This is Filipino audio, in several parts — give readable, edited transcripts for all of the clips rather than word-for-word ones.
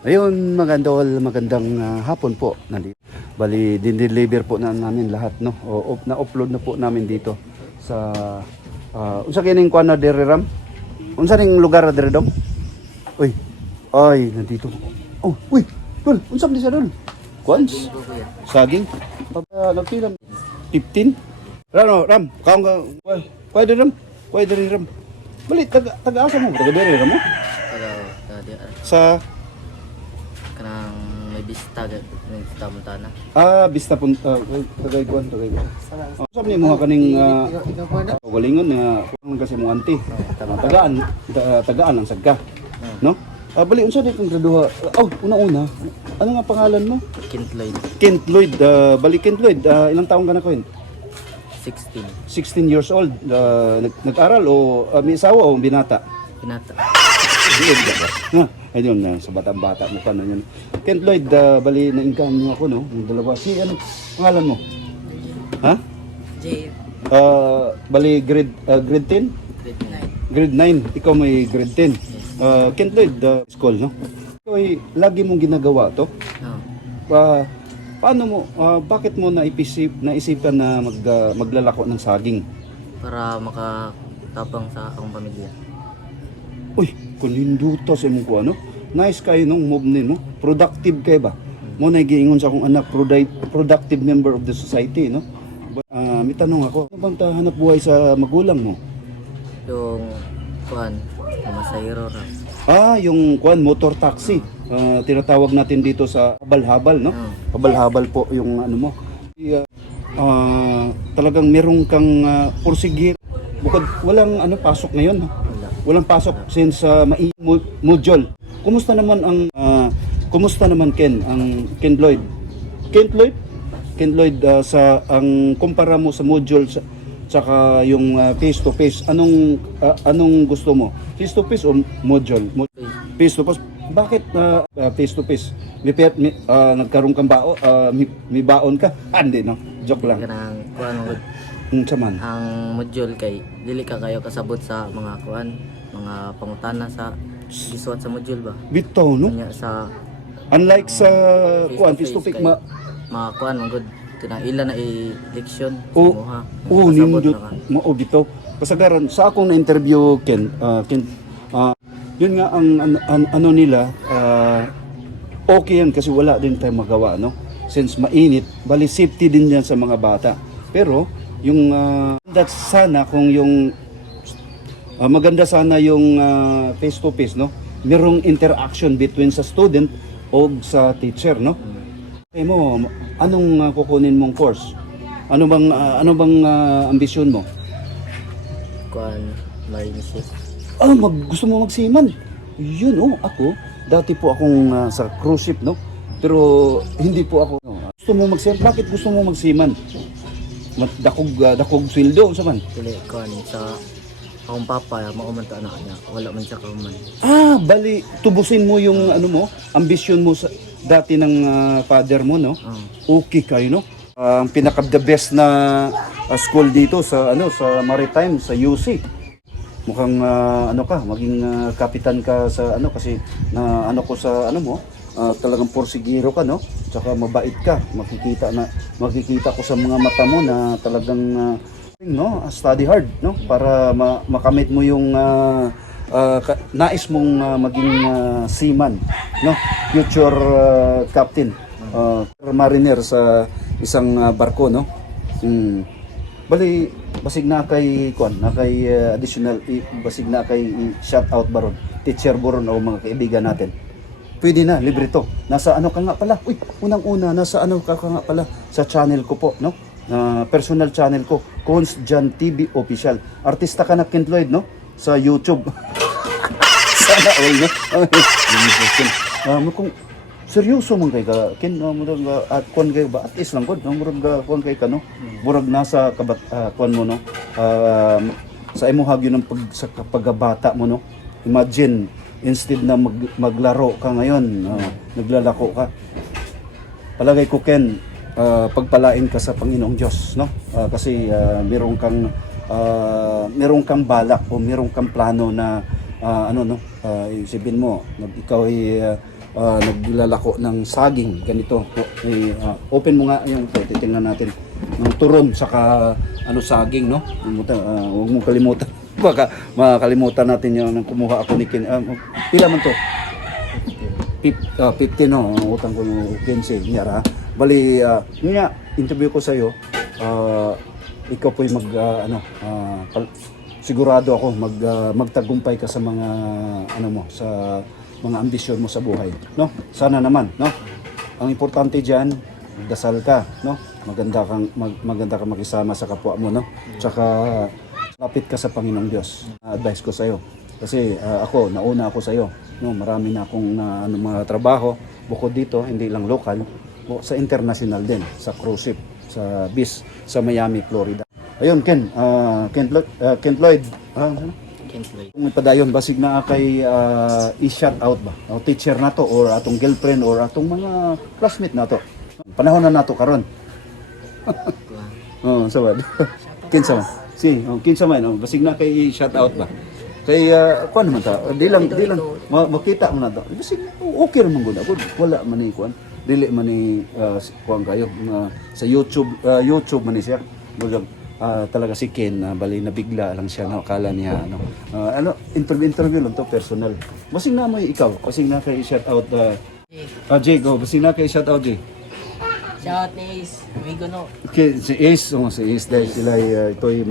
Ayun, magandang hapon po. Bali, din-deliver po namin lahat, no? Na-upload na po namin dito sa unsa kining kuan na diri Ram? Unsa ning lugar na diri dong? Uy. Ay, nandito. Oh, uy. Dul, unsa di sa dul? Kuans? Saging. Nagpila 15. Ram, kaong ka. Pwede Ram. Bali, taga-asa mo? Taga-diri Ram mo? Sa kanang may bista Montana. Bista punta tagay kuan. Sabi ni mo kaning galingon nga kung kasi mo anti. Tagaan ang sagka. No? Bali unsa di kang graduha? Una-una. Ano nga pangalan mo? Kent Lloyd. Bali Kent Lloyd, ilang taon ka na ko? 16 years old. Nag-aral o may asawa o binata? Pinata. Ayun na sa batang-bata mo pa na yun. Kent Lloyd, bali na-income niyo ako, no? Yung dalawa. Si ano, pangalan mo? Ha? J. Bali grade 10? Grade 9. Ikaw may grade 10. Kent Lloyd, school, no? Ikaw ay lagi mong ginagawa to? Paano mo, bakit mo naisipan na maglalako ng saging? Para makatapang sa akong pamilya. Uy, kuninduta sa imong kuha, no? Nice kayo nung move mo. Productive kayo ba? Mo na giingon sa akong anak, productive member of the society, no? May tanong ako, ano bang hanap buhay sa magulang mo? Yung kuan, masayro ra. Yung kuan, motor taxi. Tinatawag natin dito sa habal-habal, no? Habal-habal po yung ano mo. Talagang merong kang porsigir. Bukod walang pasok ngayon, no? Walang pasok since module. Kumusta naman Ken Ken Lloyd? Ken Lloyd sa ang kumpara mo sa module saka yung face to face. Anong gusto mo? Face to face o module? Face to face. Bakit face to face? Nagkaroon kang baon, may baon ka? Hindi, no? Joke lang. Kanang kuan Saman. ang module kay dili ka kayo kasabot sa mga kuan, mga pangutana sa gisuat sa module ba. Bitaw, no? Kanya sa Unlike sa kuan face to face mga kuan good tinang ila na election ha. Nindot mao bitaw. Kasagaran sa akong na-interview Ken, yun nga ang ano nila okay yan kasi wala din tayong magawa, no? Since mainit, bali safety din yan sa mga bata. Pero yung sana kung yung maganda sana yung face to face, no? Merong interaction between sa student o sa teacher, no? Kaya mo, anong kukunin mong course? Ano bang ambisyon mo? kuan marinisip. Gusto mo magsiman? Yun, ako dati po akong sa cruise ship, no? Pero hindi po ako, no? Gusto mo magsiman? Bakit gusto mo magsiman? Dakog sweldo sa man. Dili kuan sa akong papa mauman ta anak niya. Wala man siya kauman. Bali tubusin mo yung ambisyon mo sa dati ng father mo, no? Okay kayo, no? Ang pinaka the best na school dito sa sa Maritime, sa UC. Mukhang maging kapitan ka sa kasi na ko sa mo, talagang porsigiro ka, no? Tsaka mabait ka. Makikita ko sa mga mata mo na talagang study hard, no? Para makamit mo yung nais mong maging seaman, no? Future captain, mariner sa isang barko, no? Bali basig na kay additional basig na kay shout out baron teacher baron o mga kaibigan natin. Pwede na, libre to. Nasa ka nga pala? Unang-una, nasa ka nga pala? Sa channel ko po, no? Personal channel ko, Cons Jan TV Official. Artista ka na, Kent Lloyd, no? Sa YouTube. Sana all, no? Kung seryoso man kay ka, Ken, at kuan kay ba? At least lang, good, no? Murag kuan kay ka, no? Murag nasa kuan mo, no? Sa imo hagyo ng paggabata mo, no? Imagine, instead na maglaro ka ngayon, naglalako ka. Palagay ko, Ken, pagpalain ka sa Panginoong Diyos, no? Kasi merong kang balak o merong kang plano na isipin mo, ikaw ay naglalako ng saging ganito po. Open mo nga yung po, titingnan natin ng turon saka saging, no? Huwag mong kalimutan. Baka makakalimutan natin yung nang kumuha ako ni Ken. Pila man to? 15, no? Ang utang ko yung 15 niya. Bali, yun nga, interview ko sa'yo. Ikaw po'y sigurado ako magtagumpay ka sa mga sa mga ambisyon mo sa buhay, no? Sana naman, no? Ang importante diyan, dasal ka, no? Maganda kang makisama sa kapwa mo, no? Tsaka lapit ka sa Panginoong Diyos. Advice ko sa iyo. Kasi nauna ako sa iyo, no? Marami na akong mga trabaho bukod dito, hindi lang local, sa international din, sa cruise ship, sa BIS, sa Miami, Florida. Ayun, Ken Lloyd. Kent Lloyd. Kung padayon, basig na kay i-shout out ba? O teacher na to, or atong girlfriend, or atong mga classmate na to. Panahon na nato karon. Sawad. Kinsa man. Kinsa man, basig na kay i-shout out ba? Kay kuan naman ta, di lang makita mo na to. Basig okay naman gud. Wala man ni kuan. Dili man ni kuan kayo sa YouTube man ni siya. Talaga si Ken, bali nabigla lang siya, no? Akala niya interview lang to, personal. Basig na mo ikaw, basig na kay shout out Jay, go, basig na kay shout out Jay. Shout ni Ace, amigo no. Okay, si Ace, si Ace dahil sila ito'y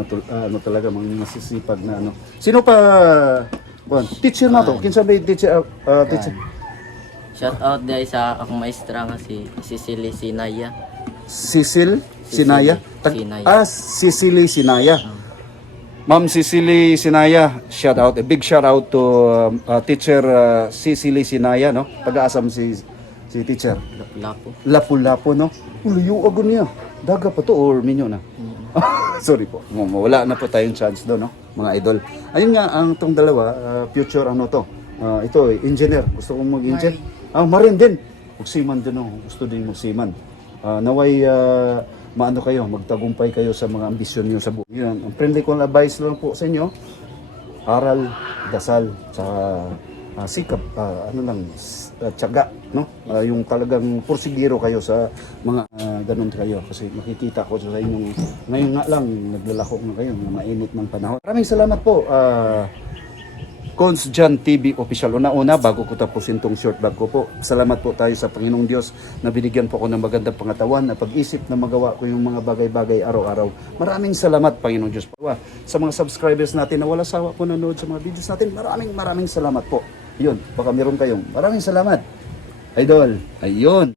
talaga mga masisipag na Sino pa teacher na to? Kinsa ba yung teacher? Shout out dahil sa akong maestra nga si Cecily Sinaya. Cecily Sinaya? Sinaya. Cecily Sinaya. Ma'am Cecily Sinaya, shout out. A big shout out to teacher Cecily Sinaya, no? Taga-asam si teacher. Lapu-lapu. Lapu-lapu, no? Ulayo agon niya. Daga pa to or minyo na? Sorry po. Wala na po tayong chance doon, no? Mga idol. Ayun nga, ang tong dalawa, future to. Ito, engineer. Gusto kong mag-engineer. Marin din. Magsiman din, no? Gusto din magsiman. Naway, kayo, magtagumpay kayo sa mga ambisyon niyo sa buhay. Yun, ang friendly kong advice lang po sa inyo, aral, dasal, sa sikap, tiyaga, no? Yung talagang porsigiro kayo sa mga ganun kayo. Kasi makikita ko sa inyong, ngayon nga lang, naglalako na kayo, mainit ng panahon. Maraming salamat po, Cons Jan TV Official. Una-una, bago ko tapusin tong short vlog ko po, salamat po tayo sa Panginoong Diyos na binigyan po ko ng magandang pangatawan na pag-isip na magawa ko yung mga bagay-bagay araw-araw. Maraming salamat, Panginoong Diyos po. Sa mga subscribers natin na wala sawa po nanood sa mga videos natin, maraming salamat po. Yun, baka meron kayong maraming salamat. Idol, ayun.